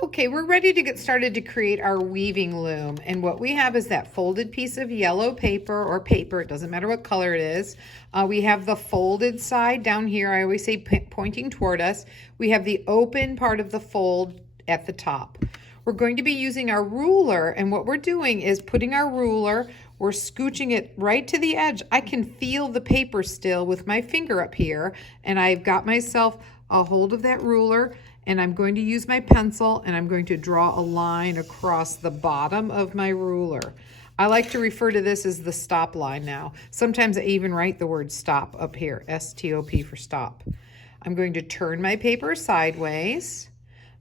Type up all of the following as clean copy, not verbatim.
Okay, we're ready to get started to create our weaving loom. And what we have is that folded piece of yellow paper or paper, it doesn't matter what color it is. We have the folded side down here, I always say pointing toward us. We have the open part of the fold at the top. We're going to be using our ruler, and what we're doing is putting our ruler, we're scooching it right to the edge. I can feel the paper still with my finger up here, and I've got myself a hold of that ruler, and I'm going to use my pencil and I'm going to draw a line across the bottom of my ruler. I like to refer to this as the stop line now. Sometimes I even write the word stop up here, S-T-O-P for stop. I'm going to turn my paper sideways.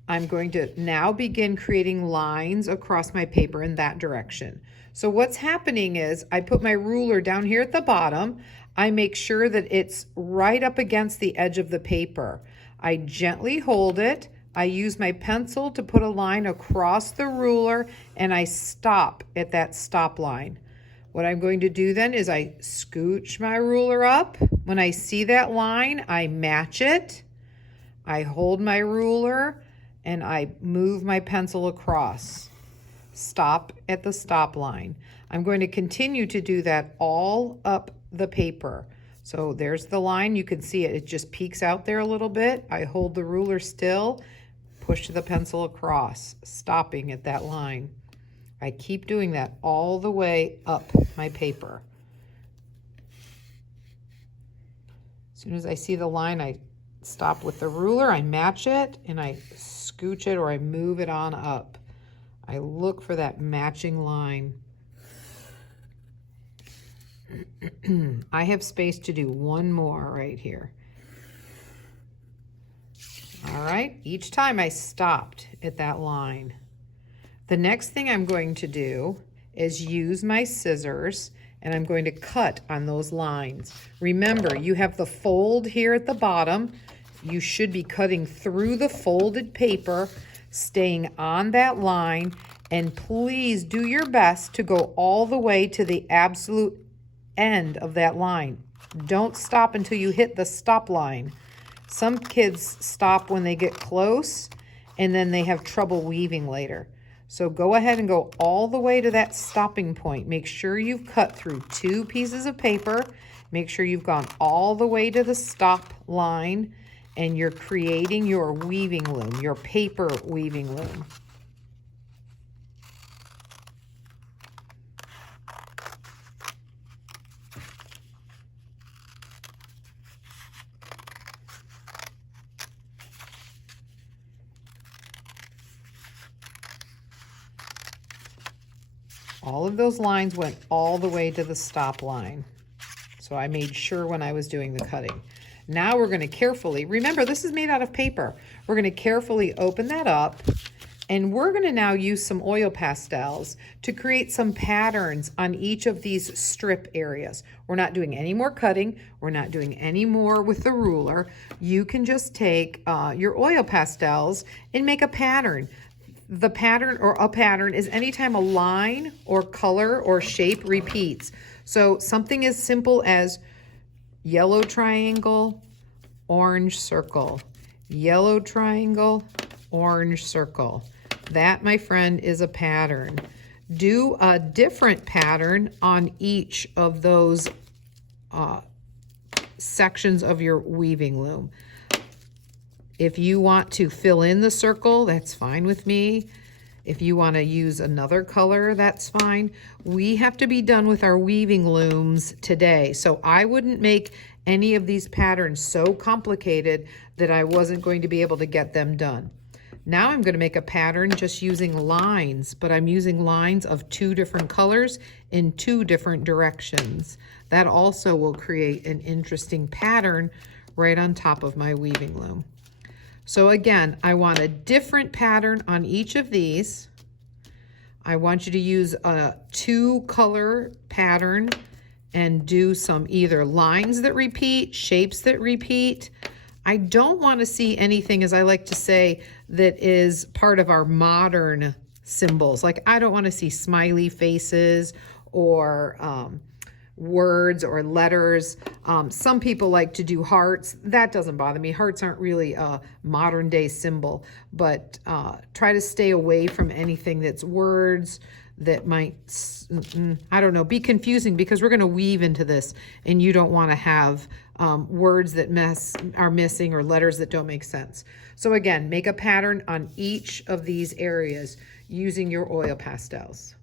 I'm going to now begin creating lines across my paper in that direction. So what's happening is I put my ruler down here at the bottom. I make sure that it's right up against the edge of the paper. I gently hold it. I use my pencil to put a line across the ruler and I stop at that stop line. What I'm going to do then is I scooch my ruler up. When I see that line, I match it. I hold my ruler and I move my pencil across. Stop at the stop line. I'm going to continue to do that all up the paper. So there's the line, you can see it, it just peeks out there a little bit. I hold the ruler still, push the pencil across, stopping at that line. I keep doing that all the way up my paper. As soon as I see the line, I stop with the ruler, I match it, and I scooch it or I move it on up. I look for that matching line. I have space to do one more right here. All right, each time I stopped at that line. The next thing I'm going to do is use my scissors and I'm going to cut on those lines. Remember, you have the fold here at the bottom. You should be cutting through the folded paper, staying on that line, and please do your best to go all the way to the absolute end of that line. Don't stop until you hit the stop line. Some kids stop when they get close and then they have trouble weaving later. So go ahead and go all the way to that stopping point. Make sure you've cut through 2 pieces of paper. Make sure you've gone all the way to the stop line and you're creating your weaving loom, your paper weaving loom. All of those lines went all the way to the stop line. So I made sure when I was doing the cutting. Now we're going to carefully, remember this is made out of paper. We're going to carefully open that up and we're going to now use some oil pastels to create some patterns on each of these strip areas. We're not doing any more cutting. We're not doing any more with the ruler. You can just take your oil pastels and make a pattern. The pattern or a pattern is anytime a line or color or shape repeats. So something as simple as yellow triangle, orange circle, yellow triangle, orange circle. That, my friend, is a pattern. Do a different pattern on each of those sections of your weaving loom. If you want to fill in the circle, that's fine with me. If you want to use another color, that's fine. We have to be done with our weaving looms today. So I wouldn't make any of these patterns so complicated that I wasn't going to be able to get them done. Now I'm going to make a pattern just using lines, but I'm using lines of 2 different colors in 2 different directions. That also will create an interesting pattern right on top of my weaving loom. So again, I want a different pattern on each of these. I want you to use a 2-color pattern and do some either lines that repeat, shapes that repeat. I don't want to see anything, as I like to say, that is part of our modern symbols. Like I don't want to see smiley faces or words or letters. Some people like to do hearts. That doesn't bother me. Hearts aren't really a modern day symbol, but try to stay away from anything that's words that might, I don't know, be confusing, because we're going to weave into this and you don't want to have words that are missing or letters that don't make sense. So again, make a pattern on each of these areas using your oil pastels.